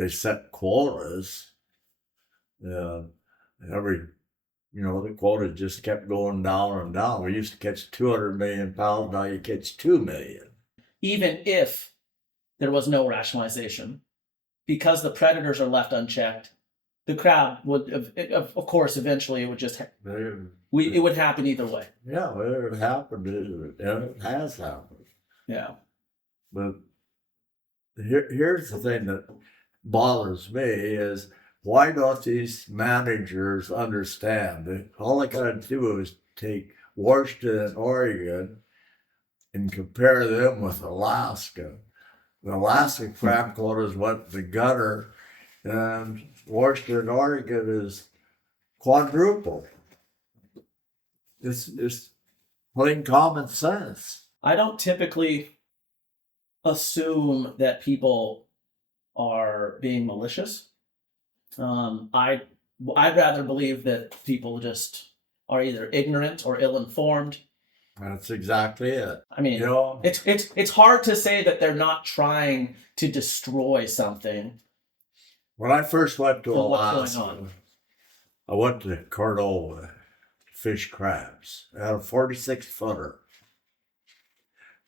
they set quotas. Every, the quota just kept going down and down. We used to catch 200 million pounds. Now you catch 2 million. Even if there was no rationalization, because the predators are left unchecked, the crab would, of course, eventually it would just, it would happen either way. Yeah, it happened, and it has happened. Yeah. But here's the thing that bothers me is, why don't these managers understand that all they gotta do is take Washington and Oregon and compare them with Alaska? The Alaska crab quotas went to the gutter, and Washington and Oregon is quadruple. It's plain common sense. I don't typically assume that people are being malicious. I'd rather believe that people just are either ignorant or ill-informed. That's exactly it. I mean, it's hard to say that they're not trying to destroy something. When I first went to Alaska, what's going on? I went to Cordova to fish crabs. I had a 46-footer.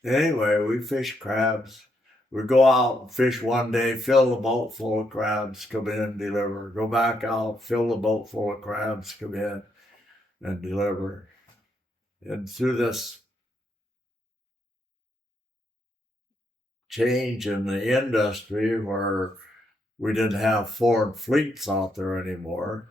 Anyway, we fish crabs. We go out and fish one day, fill the boat full of crabs, come in, deliver. Go back out, fill the boat full of crabs, come in, and deliver. And through this change in the industry where we didn't have foreign fleets out there anymore,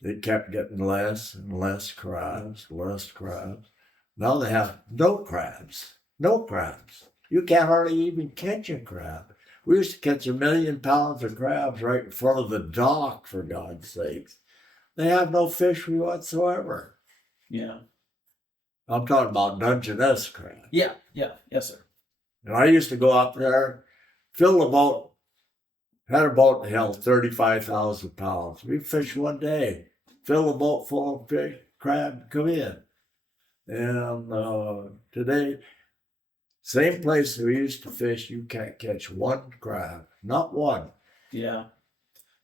they kept getting less and less crabs, less crabs. Now they have no crabs. No crabs. You can't hardly even catch a crab. We used to catch 1 million pounds of crabs right in front of the dock, for God's sakes. They have no fishery whatsoever. Yeah. I'm talking about Dungeness crab. Yeah, yes, sir. And I used to go up there, fill the boat, had a boat that held 35,000 pounds. We fished one day, fill the boat full of fish, crab, come in. And today, same place we used to fish, you can't catch one crab. Not one. Yeah.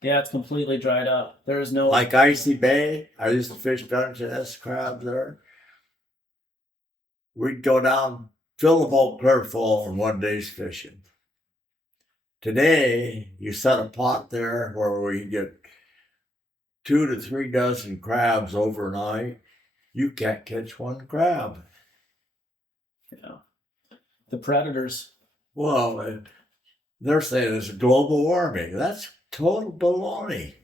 Yeah, it's completely dried up. There is no... Like Icy Bay, I used to fish Dungeness crab there. We'd go down, fill the boat clear full in one day's fishing. Today, you set a pot there where we get 2 to 3 dozen crabs overnight. You can't catch one crab. Yeah. The predators. Well, they're saying it's global warming. That's total baloney.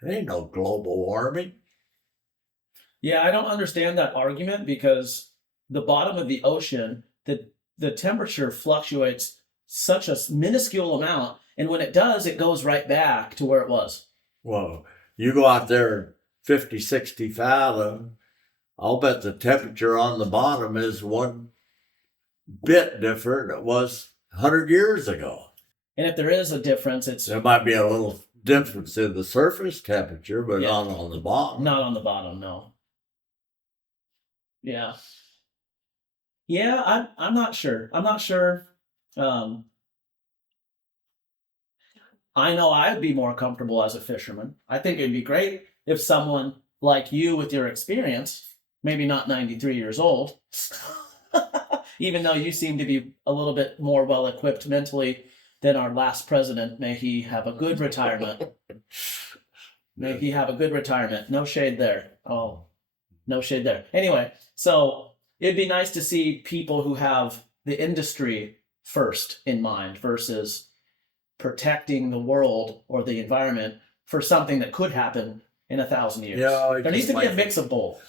There ain't no global warming. Yeah, I don't understand that argument because the bottom of the ocean, the temperature fluctuates such a minuscule amount, and when it does, it goes right back to where it was. Well, you go out there 50, 60 fathom, I'll bet the temperature on the bottom is one bit different than it was 100 years ago. And if there is a difference, there might be a little difference in the surface temperature, but not on the bottom. Not on the bottom, no. Yeah. Yeah, I'm not sure. I'm not sure. I know I'd be more comfortable as a fisherman. I think it'd be great if someone like you with your experience, maybe not 93 years old, even though you seem to be a little bit more well-equipped mentally than our last president. May he have a good retirement. May he have a good retirement. No shade there. Oh, no shade there. Anyway, so it'd be nice to see people who have the industry first in mind versus protecting the world or the environment for something that could happen in 1,000 years. Yeah, there needs to be a mix of both.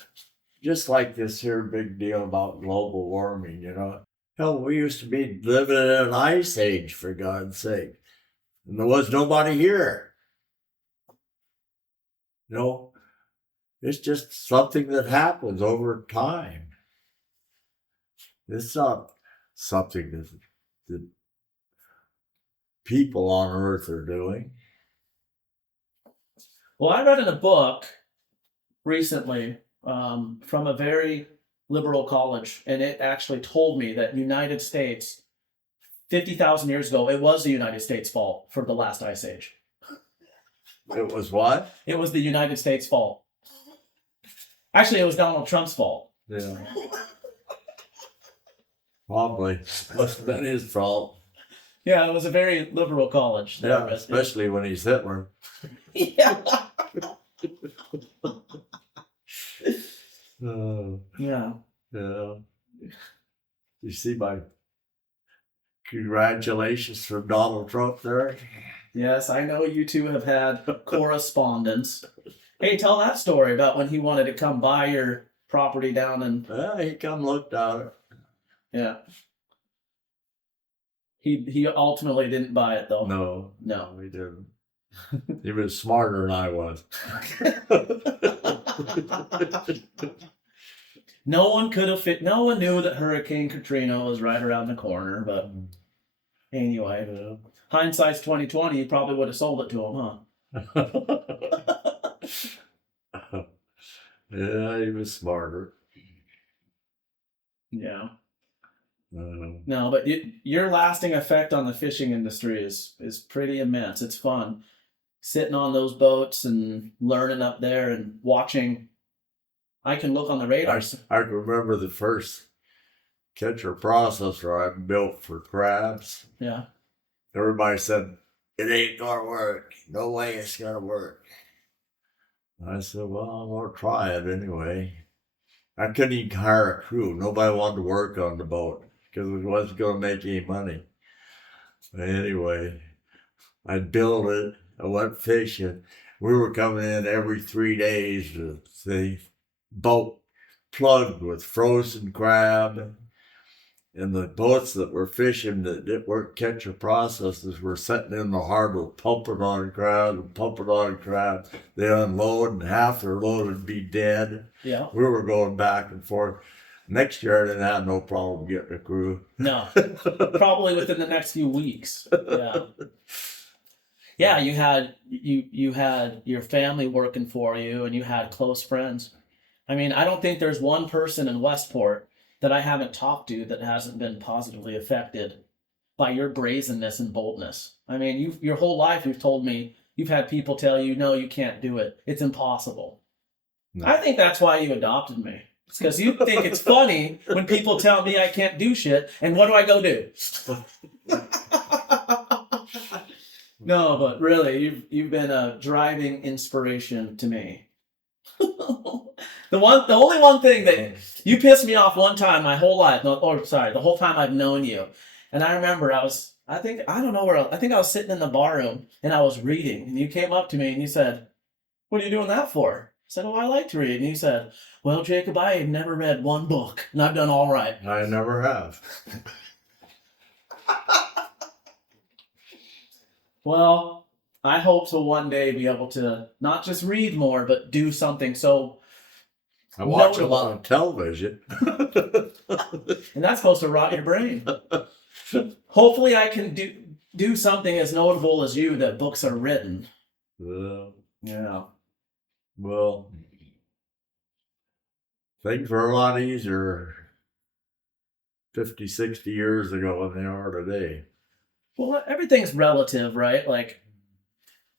Just like this here big deal about global warming, Hell, we used to be living in an ice age, for God's sake. And there was nobody here. It's just something that happens over time. It's not something that people on Earth are doing. Well, I read in a book recently from a very liberal college, and it actually told me that United States, 50,000 years ago, it was the United States' fault for the last ice age. It was what? It was the United States' fault. Actually, it was Donald Trump's fault. Yeah. Probably. Must have been his fault. Yeah, it was a very liberal college. There, Yeah, but- especially when he's Hitler. yeah. Oh, Yeah. yeah. You see my congratulations from Donald Trump there? Yes, I know you two have had correspondence. Hey, tell that story about when he wanted to come buy your property down in. Yeah, he come looked at it. Yeah. He ultimately didn't buy it though. No, he didn't. He was smarter than I was. No one could have fit. No one knew that Hurricane Katrina was right around the corner. But anyway, Yeah. hindsight's 2020. You probably would have sold it to him, huh? Yeah, he was smarter. Yeah. Uh, No, but your lasting effect on the fishing industry is pretty immense. It's fun sitting on those boats and learning up there and watching. I can look on the radar. I can remember the first catcher processor I built for crabs. Yeah. Everybody said, it ain't gonna work. No way it's gonna work. I said, well, I'm gonna try it anyway. I couldn't even hire a crew. Nobody wanted to work on the boat because it wasn't gonna make any money. But anyway, I built it. I went fishing. We were coming in every 3 days to the boat plugged with frozen crab. And the boats that were fishing that weren't catcher processors were sitting in the harbor pumping on crab and pumping on crab. They unload and half their load would be dead. Yeah. We were going back and forth. Next year I didn't have no problem getting a crew. No. Probably within the next few weeks. Yeah. Yeah, you had your family working for you and you had close friends. I mean, I don't think there's one person in Westport that I haven't talked to that hasn't been positively affected by your brazenness and boldness. I mean, your whole life you've told me you've had people tell you, no, you can't do it. It's impossible. No. I think that's why you adopted me. It's because you think it's funny when people tell me I can't do shit, and what do I go do? No, but really, you've been a driving inspiration to me. The only one thing that you pissed me off one time my whole life, the whole time I've known you. And I remember I was sitting in the bar room and I was reading and you came up to me and you said, "What are you doing that for?" I said, "Oh, I like to read." And you said, "Well, Jacob, I have never read one book and I've done all right." I never have. Well, I hope to one day be able to not just read more, but do something so. I watch a notable. lot of television. And that's supposed to rot your brain. Hopefully I can do something as notable as you that books are written. Yeah. Well, things were a lot easier 50, 60 years ago than they are today. Well, everything's relative, right? Like,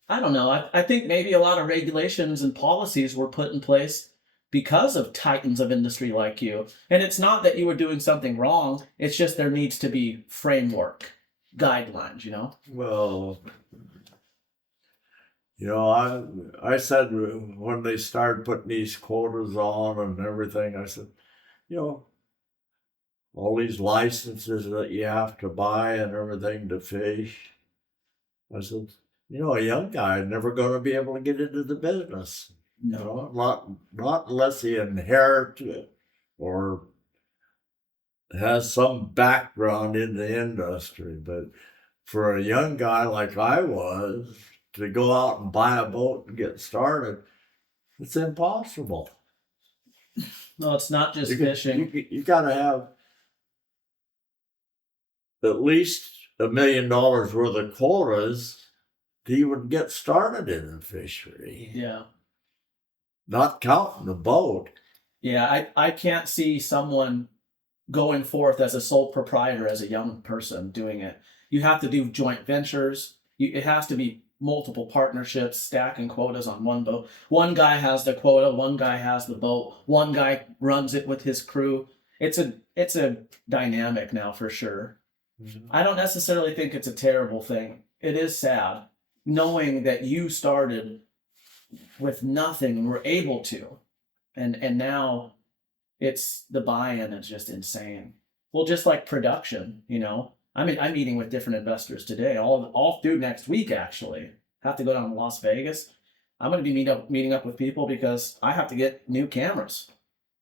I don't know. I think maybe a lot of regulations and policies were put in place because of titans of industry like you. And it's not that you were doing something wrong. It's just there needs to be framework, guidelines, you know? Well, you know, I said when they started putting these quotas on and everything, I said, you know, all these licenses that you have to buy and everything to fish. I said, you know, a young guy is never going to be able to get into the business. You know, not unless he inherits it or has some background in the industry. But for a young guy like I was, to go out and buy a boat and get started, it's impossible. No, it's not just fishing. You got to have at least $1 million worth of quotas to even get started in the fishery. Yeah. Not counting the boat. Yeah, I can't see someone going forth as a sole proprietor, as a young person doing it. You have to do joint ventures. It has to be multiple partnerships, stacking quotas on one boat. One guy has the quota, one guy has the boat, one guy runs it with his crew. It's a dynamic now for sure. I don't necessarily think it's a terrible thing. It is sad knowing that you started with nothing and were able to, and now it's the buy-in is just insane. Well, just like production, I'm meeting with different investors today, all through next week actually. Have to go down to Las Vegas. I'm going to be meeting up with people because I have to get new cameras.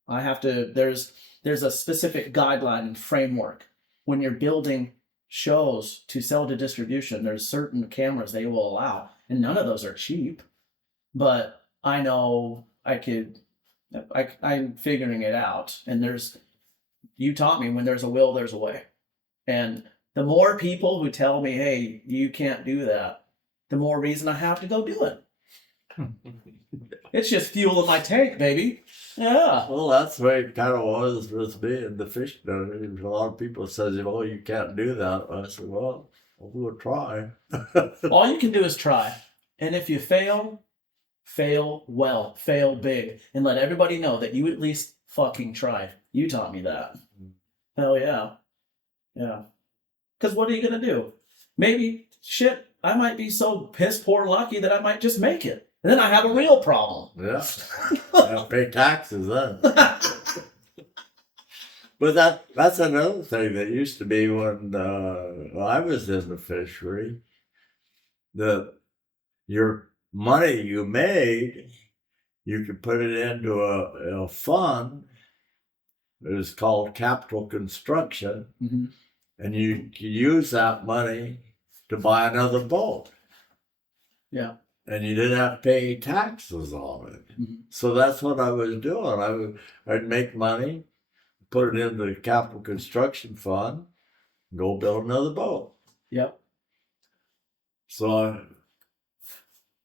I have to. There's a specific guideline and framework when you're building shows to sell to distribution. There's certain cameras they will allow, and none of those are cheap. But I know I'm figuring it out. And you taught me when there's a will, there's a way. And the more people who tell me, hey, you can't do that, the more reason I have to go do it. It's just fuel in my tank, baby. Yeah. Well, that's the way it kind of was with me in the fish. A lot of people says, "Oh, you can't do that." I said, "Well, we'll try." All you can do is try, and if you fail well, fail big, and let everybody know that you at least fucking tried. You taught me that. Hell yeah, yeah. Because what are you gonna do? Maybe shit. I might be so piss poor lucky that I might just make it. And then I have a real problem. Yeah. I pay taxes then. But that's another thing that used to be when I was in the fishery. Your money you made, you could put it into a fund. It was called capital construction. Mm-hmm. And you could use that money to buy another boat. Yeah. And you didn't have to pay taxes on it. Mm-hmm. So that's what I was doing. I'd make money, put it into the capital construction fund, go build another boat. Yep. So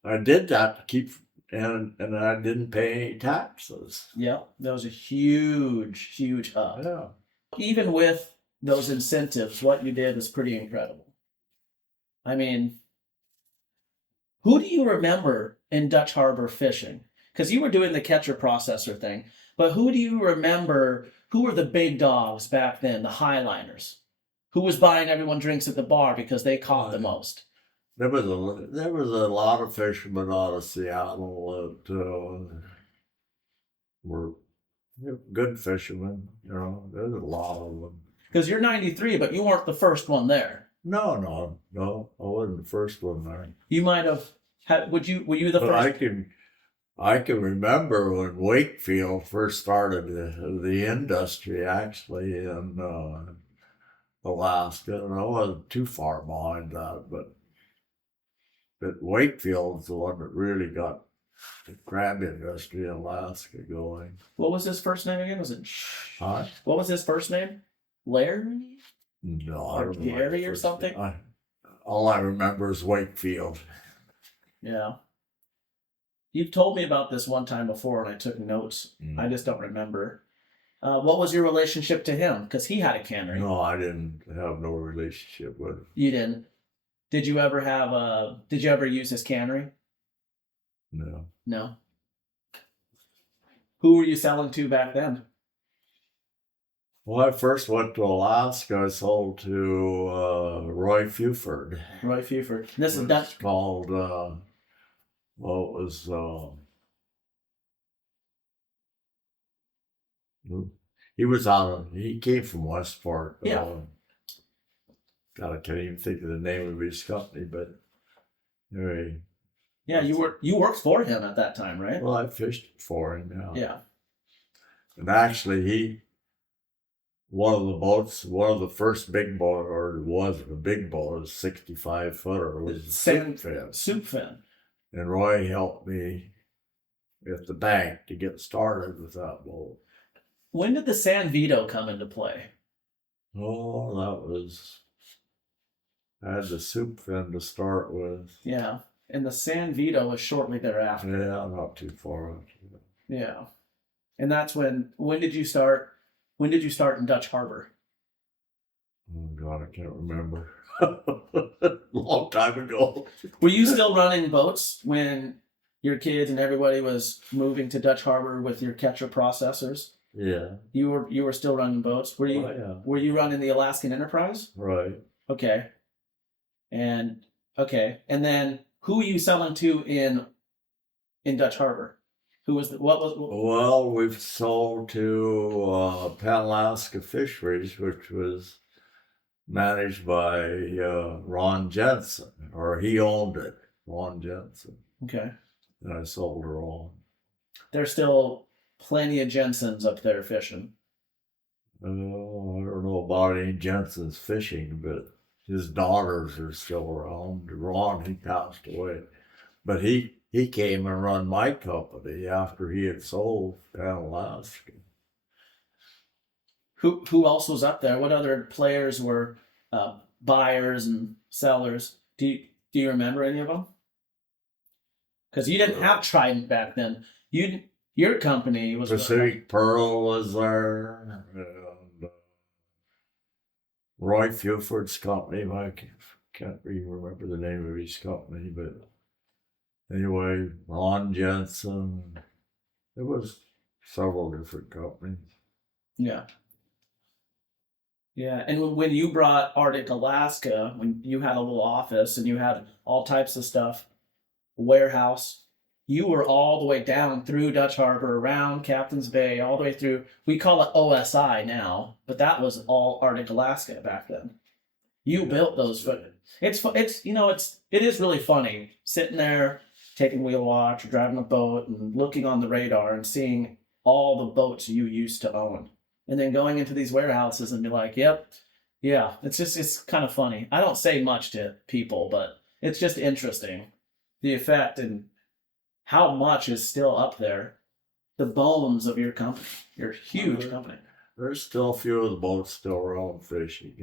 I did that to keep, and I didn't pay any taxes. Yep. That was a huge, huge up. Yeah. Even with those incentives, what you did was pretty incredible. I mean, who do you remember in Dutch Harbor fishing? Because you were doing the catcher processor thing, but who do you remember? Who were the big dogs back then, the highliners? Who was buying everyone drinks at the bar because they caught the most? There was a lot of fishermen out of Seattle that were good fishermen. There's a lot of them. Because you're 93, but you weren't the first one there. No, I wasn't the first one there. You might have. Were you the first? I can remember when Wakefield first started the industry actually in Alaska, and I wasn't too far behind that, but Wakefield's the one that really got the crab industry in Alaska going. What was his first name again? Was it? Huh? What was his first name? Larry? No, I Or don't know Gary what or first something? name. All I remember is Wakefield. Yeah. You've told me about this one time before, and I took notes. I just don't remember. What was your relationship to him? Because he had a cannery. No, I didn't have no relationship with him. You didn't. Did you ever use his cannery? No. No. Who were you selling to back then? When I first went to Alaska, I sold to Roy Fuford. Roy Fuford. This is It's Dutch. called, well, it was, he came from Westport. Yeah. God, I can't even think of the name of his company, but anyway. Yeah, you worked for him at that time, right? Well, I fished for him, yeah. Yeah. And actually, one of the first big boat, or was a big boat, a 65-footer, was a soup fin. Soup fin. And Roy helped me at the bank to get started with that boat. When did the San Vito come into play? Oh, I had the soup fin to start with. Yeah. And the San Vito was shortly thereafter. Yeah, not too far after that. Yeah. And that's when did you start When did you start in Dutch Harbor? Oh God, I can't remember. Long time ago. Were you still running boats when your kids and everybody was moving to Dutch Harbor with your catcher processors? Yeah. You were still running boats. Oh, yeah. Were you running the Alaskan Enterprise? Right. Okay. And and then who were you selling to in Dutch Harbor? Who was what? Well, we've sold to Panalaska Fisheries, which was managed by Ron Jensen, or he owned it, Ron Jensen. Okay. And I sold her on. There's still plenty of Jensens up there fishing. I don't know about any Jensen's fishing, but his daughters are still around. Ron, he passed away. But he came and run my company after he had sold Panalaska. Who else was up there? What other players were buyers and sellers? Do you remember any of them? Because you didn't have Trident back then. Your company was Pacific Pearl was there. And, Roy Fulford's company. I can't even remember the name of his company, but anyway, Ron Jensen. There was several different companies. Yeah. Yeah, and when you brought Arctic Alaska, when you had a little office and you had all types of stuff, warehouse, you were all the way down through Dutch Harbor, around Captain's Bay, all the way through. We call it OSI now, but that was all Arctic Alaska back then. You built those, but it is really funny sitting there taking wheel watch or driving a boat and looking on the radar and seeing all the boats you used to own. And then going into these warehouses and be like, yep, yeah, it's kind of funny. I don't say much to people, but it's just interesting the effect and how much is still up there. The bones of your company, your huge company. There's still a few of the boats still around fishing,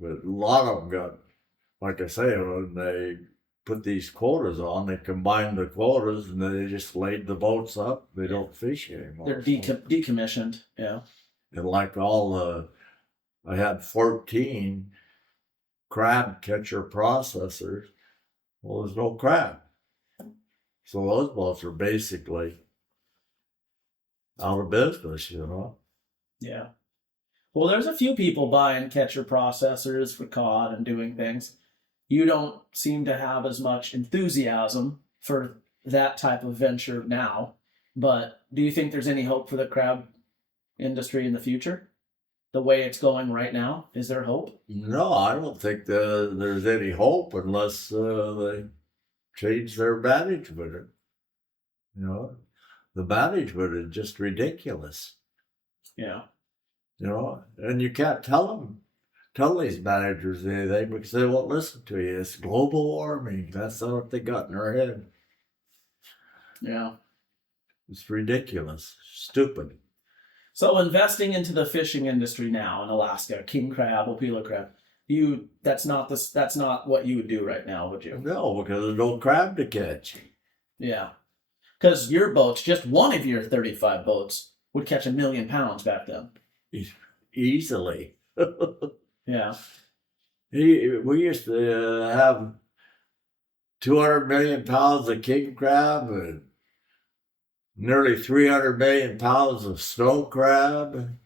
but a lot of them got, like I say, when they put these quotas on, they combined the quotas and then they just laid the boats up. They don't fish anymore. They're decommissioned, yeah. And like I had 14 crab catcher processors. Well, there's no crab. So those boats are basically out of business, Yeah. Well, there's a few people buying catcher processors for cod and doing things. You don't seem to have as much enthusiasm for that type of venture now, but do you think there's any hope for the crab industry in the future? The way it's going right now, is there hope? No, I don't think there's any hope unless they change their management. The management is just ridiculous. Yeah. And you can't tell these managers anything because they won't listen to you. It's global warming. That's not what they got in their head. Yeah. It's ridiculous. Stupid. So investing into the fishing industry now in Alaska, king crab, opila crab, that's not what you would do right now, would you? No, because there's no crab to catch. Yeah. Because your boats, just one of your 35 boats, would catch 1 million pounds back then. Easily. Yeah. We used to have 200 million pounds of king crab and nearly 300 million pounds of snow crab.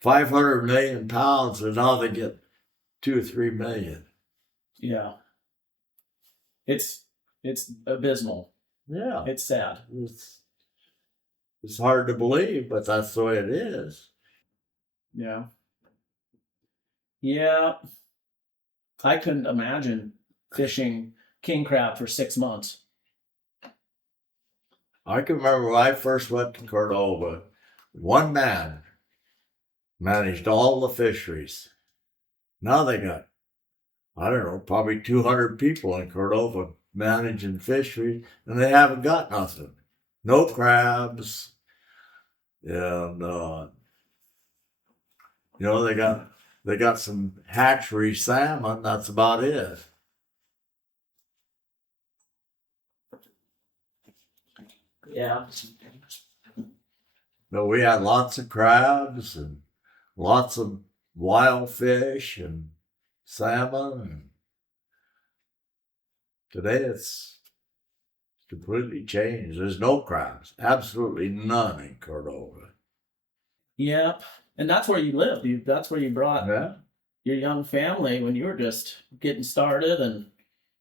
500 million pounds, and now they get 2 or 3 million. Yeah. It's abysmal. Yeah. It's sad. It's hard to believe, but that's the way it is. Yeah. Yeah. I couldn't imagine fishing king crab for 6 months. I can remember when I first went to Cordova, one man managed all the fisheries. Now they got, I don't know, probably 200 people in Cordova managing fisheries, and they haven't got nothing. No crabs. And, they got some hatchery salmon. That's about it. Yeah. No, we had lots of crabs and lots of wild fish and salmon. And today it's completely changed. There's no crabs, absolutely none in Cordova. Yep. And that's where you lived. That's where you brought Yeah, your young family when you were just getting started, and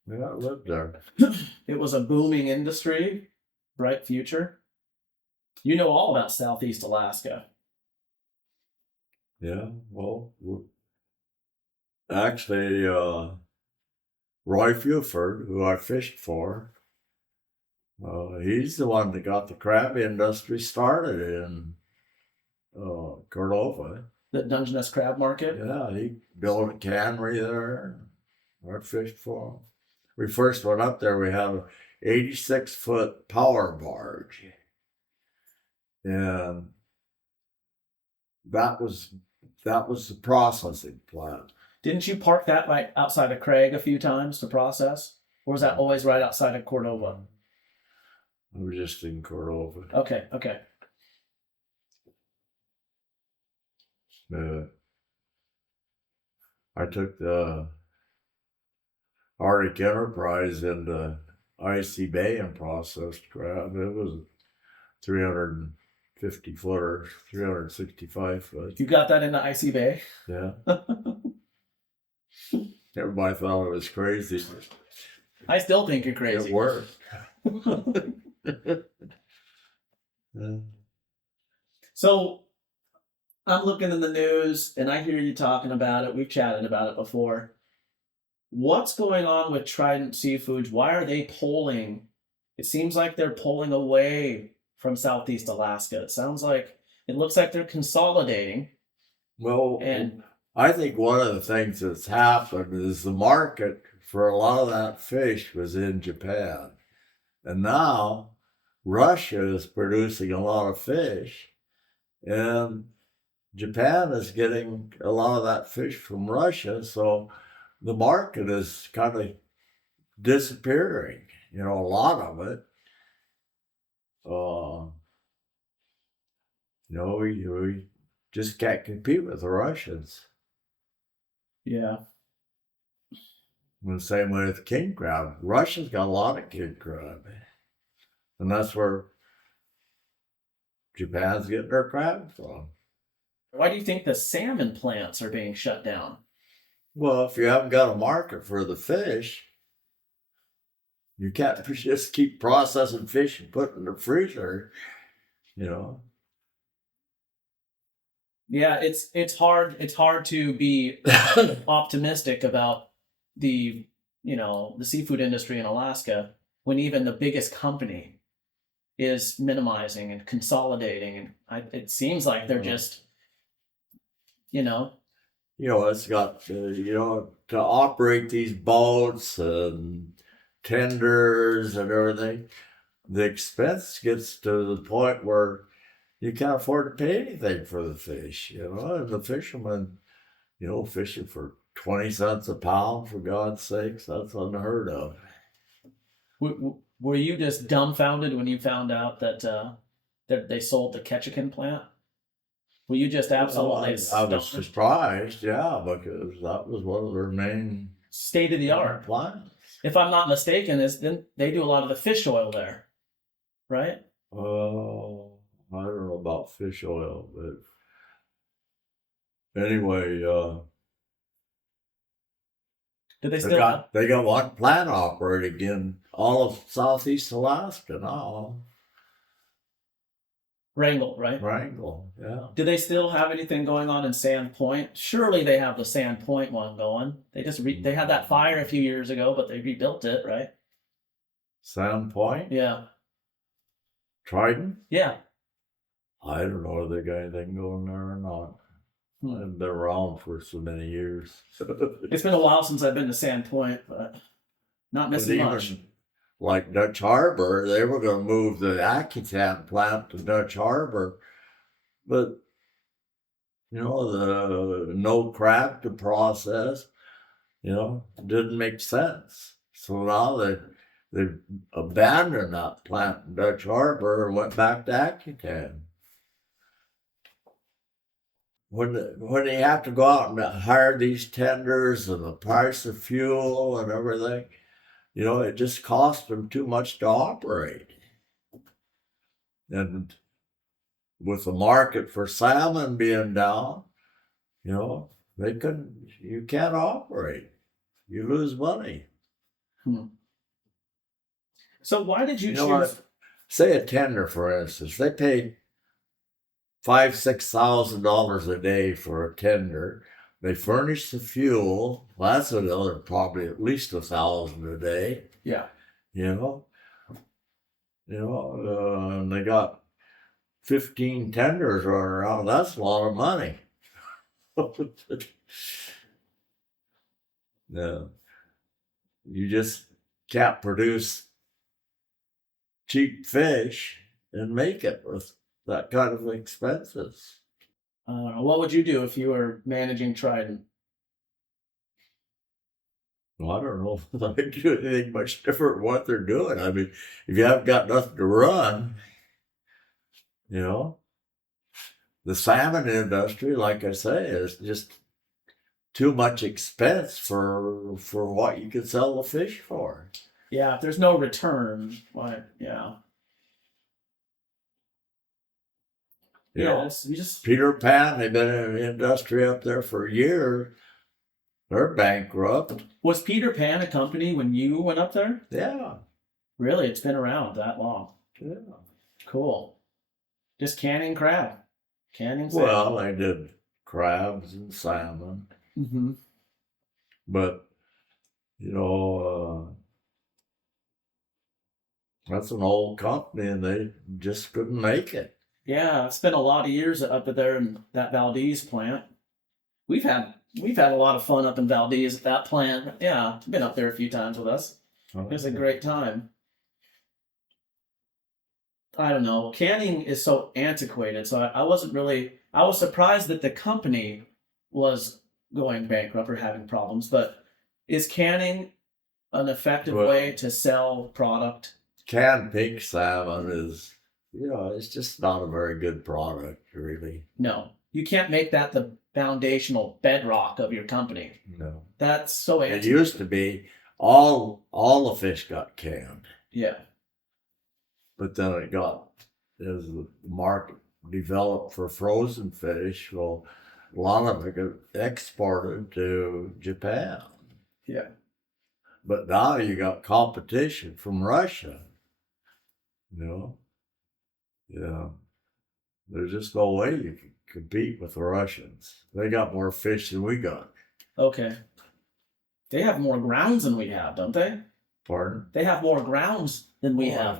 yeah, I lived there. it was a booming industry, bright future. You know all about Southeast Alaska. Yeah, well, actually, Roy Fuford, who I fished for, he's the one that got the crab industry started in Cordova. The Dungeness Crab Market. Yeah, he built a cannery there. I fished for him. We first went up there, we had an 86-foot power barge. And that was the processing plant. Didn't you park that right outside of Craig a few times to process? Or was that always right outside of Cordova? We were just in Cordova. Okay, okay. I took the Arctic Enterprise into Icy Bay and processed crab. It was 350 footer, 365 foot. You got that into Icy Bay? Yeah. Everybody thought it was crazy. I still think you're crazy. It worked. Yeah. So I'm looking in the news and I hear you talking about it. We've chatted about it before. What's going on with Trident Seafoods? Why are they pulling? It seems like they're pulling away from Southeast Alaska. It looks like they're consolidating. Well, And I think one of the things that's happened is the market for a lot of that fish was in Japan. And now Russia is producing a lot of fish, and Japan is getting a lot of that fish from Russia. So the market is kind of disappearing, a lot of it. We just can't compete with the Russians. yeah, And the same way with king crab. Russia's got a lot of king crab. And that's where Japan's getting their crab from. why do you think the salmon plants are being shut down? Well, if you haven't got a market for the fish, you can't just keep processing fish and put it in the freezer, Yeah, it's hard to be optimistic about the the seafood industry in Alaska when even the biggest company is minimizing and consolidating, and it seems like they're just It's got to operate these boats and tenders and everything. The expense gets to the point where you can't afford to pay anything for the fish, and the fishermen, fishing for 20 cents a pound, for God's sakes, that's unheard of. Were you just dumbfounded when you found out that that they sold the Ketchikan plant? Were you just absolutely I was surprised, yeah, because that was one of their main state of the art plants. If I'm not mistaken, then they do a lot of the fish oil there, right? Oh, I don't know about fish oil, but anyway, Do they still they got one plant operating in all of Southeast Alaska now. Wrangell, right? Wrangell, yeah. Do they still have anything going on in Sand Point? Surely they have the Sand Point one going. They just they had that fire a few years ago, but they rebuilt it, right? Sand Point? Yeah. Trident? Yeah. I don't know if they got anything going there or not. I haven't been around for so many years. It's been a while since I've been to Sand Point, but not missing much. Like Dutch Harbor, they were going to move the Accutan plant to Dutch Harbor, but the no crab to process, didn't make sense. So now they abandoned that plant in Dutch Harbor and went back to Accutan. when they have to go out and hire these tenders and the price of fuel and everything, it just costs them too much to operate. And with the market for salmon being down, you can't operate. You lose money. So why did you You choose? know what? Say a tender, for instance, they pay $5,000-6,000 a day for a tender. They furnish the fuel. That's another probably at least $1,000 a day. Yeah. And they got 15 tenders running around. That's a lot of money. No, you just can't produce cheap fish and make it with that kind of expenses. What would you do if you were managing Trident? Well, I don't know if I can do anything much different from what they're doing. I mean, if you haven't got nothing to run, the salmon industry, like I say, is just too much expense for what you could sell the fish for. Yeah, if there's no return, why? Yeah. You just Peter Pan, they've been in the industry up there for years. They're bankrupt. Was Peter Pan a company when you went up there? Yeah. Really, it's been around that long. Yeah. Cool. Just canning crab, canning salmon. Well, I did crabs and salmon, Mm-hmm. but that's an old company, and they just couldn't make it. Yeah, I've spent a lot of years up there in that Valdez plant. We've had a lot of fun up in Valdez at that plant. Yeah, been up there a few times with us. It was a great time. I don't know. Canning is so antiquated, so I wasn't really. I was surprised that the company was going bankrupt or having problems. But is canning an effective way to sell product? Canned pink salmon is, it's just not a very good product, really. No, you can't make that the foundational bedrock of your company. No. That's so It used to be all the fish got canned. Yeah. But then as the market developed for frozen fish, well, a lot of it got exported to Japan. Yeah. But now you got competition from Russia. Yeah. There's just no way you can compete with the Russians. They got more fish than we got. Okay. They have more grounds than we have, don't they? Pardon? They have more grounds than we have.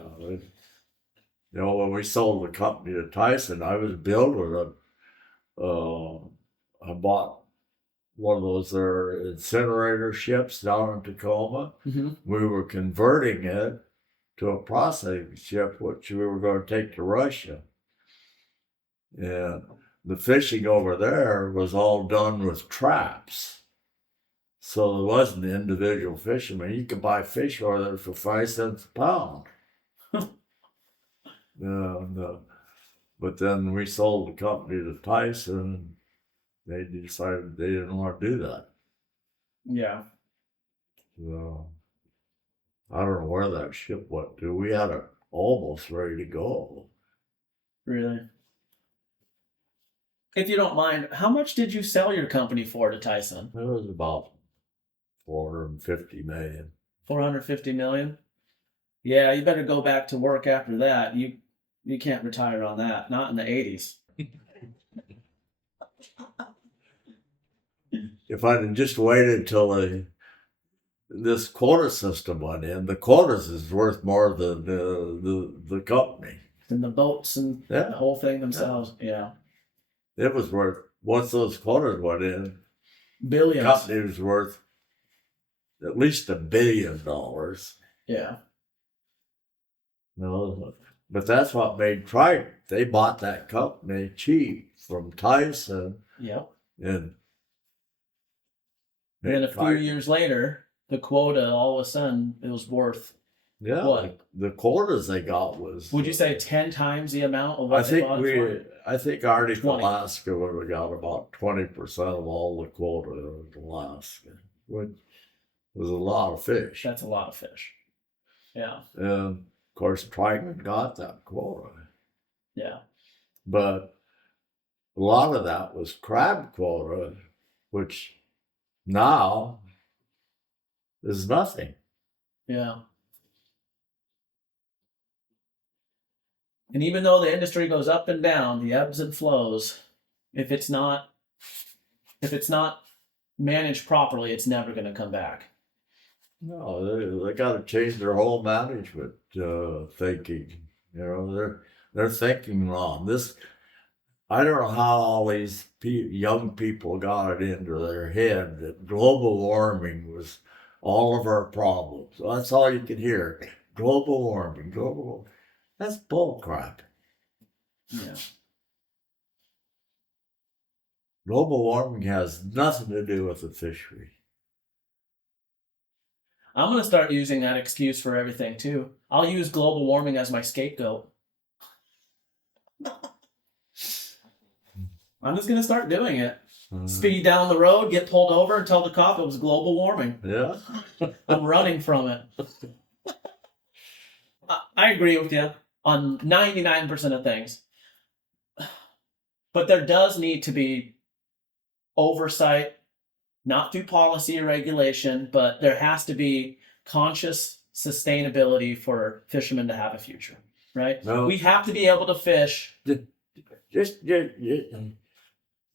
When we sold the company to Tyson, I was building I bought one of those incinerator ships down in Tacoma. Mm-hmm. We were converting it to a processing ship, which we were going to take to Russia. And the fishing over there was all done with traps. So there wasn't individual fishermen. You could buy fish over there for 5 cents a pound. No. But then we sold the company to Tyson, and they decided they didn't want to do that. Yeah. So I don't know where that ship went to. We had it almost ready to go. Really? If you don't mind, how much did you sell your company for to Tyson? It was about $450 million. 450 million? Yeah, you better go back to work after that. You can't retire on that. Not in the 80s. If I'd have just waited till this quota system went in, the quotas is worth more than the company. And the boats and the whole thing themselves. Yeah. It was worth, once those quotas went in, billions. The company was worth at least $1 billion. Yeah. No, but that's what made Trident. They bought that company cheap from Tyson. Yep. And then a few years later, the quota, all of a sudden, it was worth Yeah, What? the quotas they got was. Would you say 10 times the amount of what I they think bought it for? I think Arctic 20. Alaska would have got about 20% of all the quota of Alaska, which was a lot of fish. That's a lot of fish. Yeah. And of course, Triton got that quota, Yeah. but a lot of that was crab quota, which now is nothing. Yeah. And even though the industry goes up and down, the ebbs and flows, if it's not managed properly, it's never going to come back. No, they got to change their whole management thinking. You know, they're thinking wrong. This I don't know how all these young people got it into their head that global warming was all of our problems. That's all you could hear. Global warming, global warming. That's bull crap. Yeah. Global warming has nothing to do with the fishery. I'm going to start using that excuse for everything too. I'll use global warming as my scapegoat. I'm just going to start doing it. Speed down the road, get pulled over, and tell the cop it was global warming. Yeah. I'm running from it. I agree with you on 99% of things. But there does need to be oversight, not through policy or regulation, but there has to be conscious sustainability for fishermen to have a future, right? No. We have to be able to fish. Just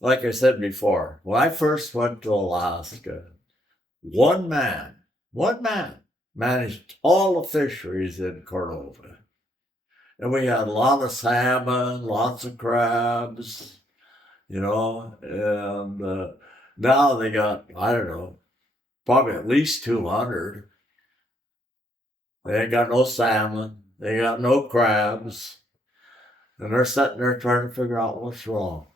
like I said before, when I first went to Alaska, one man managed all the fisheries in Cordova. And we had a lot of salmon, lots of crabs, you know, and now they got, I don't know, probably at least 200. They ain't got no salmon, they got no crabs, and they're sitting there trying to figure out what's wrong.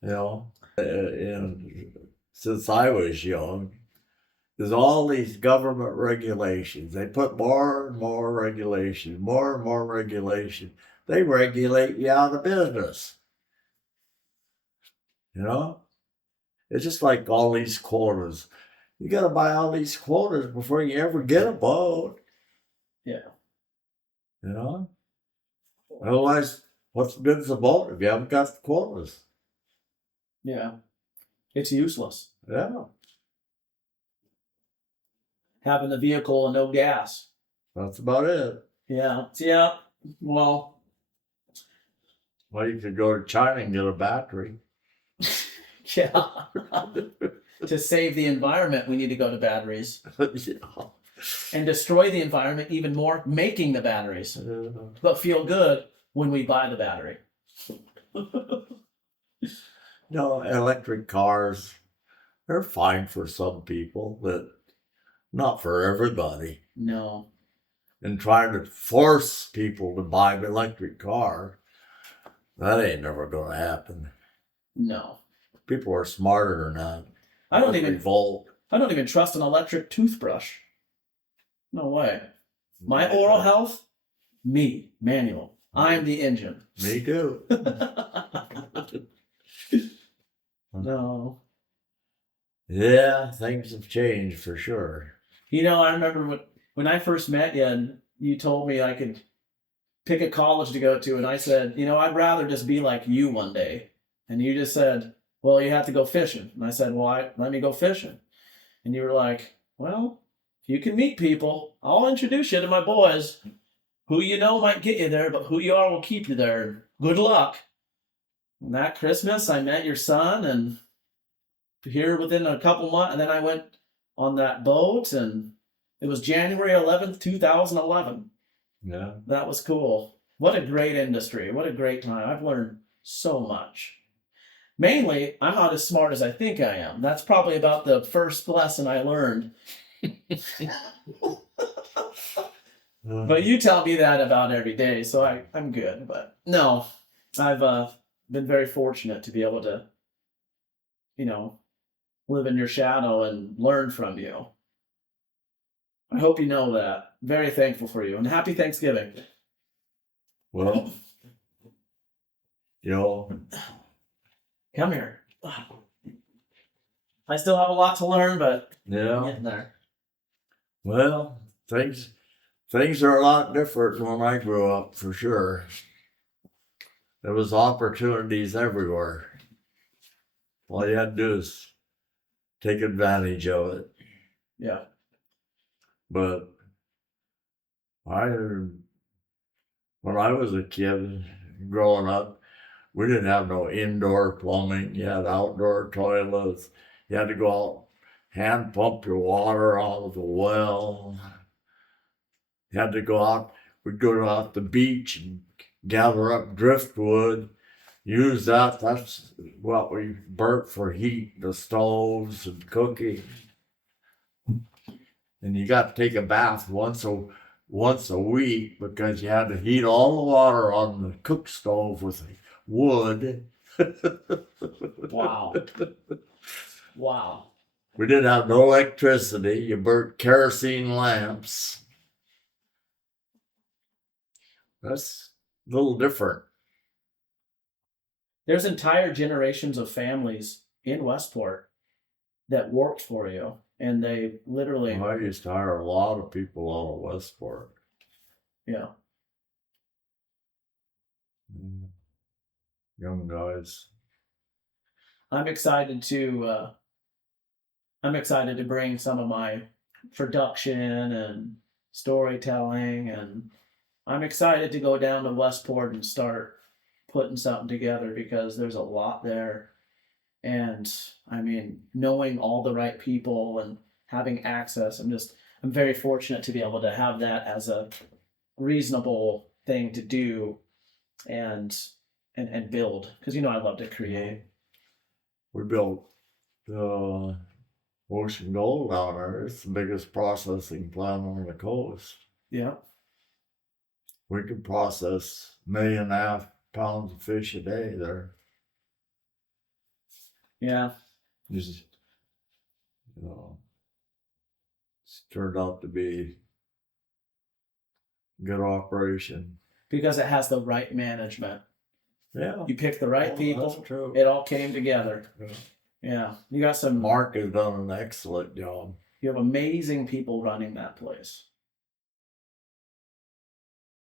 You know, and since I was young, there's all these government regulations. They put more and more regulation, more and more regulation. They regulate you out of business. You know, it's just like all these quotas. You got to buy all these quotas before you ever get a boat. Yeah. You know, otherwise, what's the good as a boat if you haven't got the quotas? Yeah. It's useless. Yeah. Having the vehicle and no gas. That's about it. Yeah. Yeah. Well, you could go to China and get a battery. yeah. To save the environment, we need to go to batteries. Yeah. And destroy the environment even more, making the batteries. But feel good when we buy the battery. No, electric cars, they're fine for some people, but not for everybody. No. And trying to force people to buy an electric car, that ain't never going to happen. No. People are smarter than that. I don't even trust an electric toothbrush. No way. My oral health, me, manual. I'm the engine. Me too. No. Yeah, things have changed for sure. You know, I remember when I first met you and you told me I could pick a college to go to, and I said, you know, I'd rather just be like you one day. And you just said, well, you have to go fishing. And I said, well, let me go fishing. And you were like, well, if you can meet people, I'll introduce you to my boys. Who you know might get you there, but who you are will keep you there. Good luck. And that Christmas, I met your son, and here within a couple months, and then I went on that boat, and it was January 11th, 2011. Yeah. That was cool. What a great industry. What a great time. I've learned so much. Mainly, I'm not as smart as I think I am. That's probably about the first lesson I learned. But you tell me that about every day, so I'm good. But no, I've been very fortunate to be able to, you know, live in your shadow and learn from you. I hope you know that. Very thankful for you, and happy Thanksgiving. Well, you know, Come here. I still have a lot to learn, but I'm yeah. getting there. Well, things are a lot different than when I grew up, for sure. There was opportunities everywhere. All you had to do is take advantage of it. Yeah. But when I was a kid growing up, we didn't have no indoor plumbing. You had outdoor toilets. You had to go out, hand pump your water out of the well. You had to go out, we'd go out the beach and gather up driftwood, use that. That's what we burnt for heat, the stoves and cooking. And you got to take a bath once a week because you had to heat all the water on the cook stove with wood. Wow. Wow. We didn't have no electricity. You burnt kerosene lamps. That's a little different. There's entire generations of families in Westport that worked for you, and they literally, I used to hire a lot of people out of Westport. yeah. Young guys. I'm excited to bring some of my production and storytelling, and I'm excited to go down to Westport and start putting something together because there's a lot there. And I mean, knowing all the right people and having access, I'm very fortunate to be able to have that as a reasonable thing to do and build, because I love to create. We built Ocean Gold down there. It's the biggest processing plant on the coast. Yeah. We can process 1.5 million pounds of fish a day there. Yeah. Just, it's turned out to be a good operation. Because it has the right management. Yeah. You pick the right people. That's true. It all came together. Yeah. Yeah. You got some Mark has done an excellent job. You have amazing people running that place.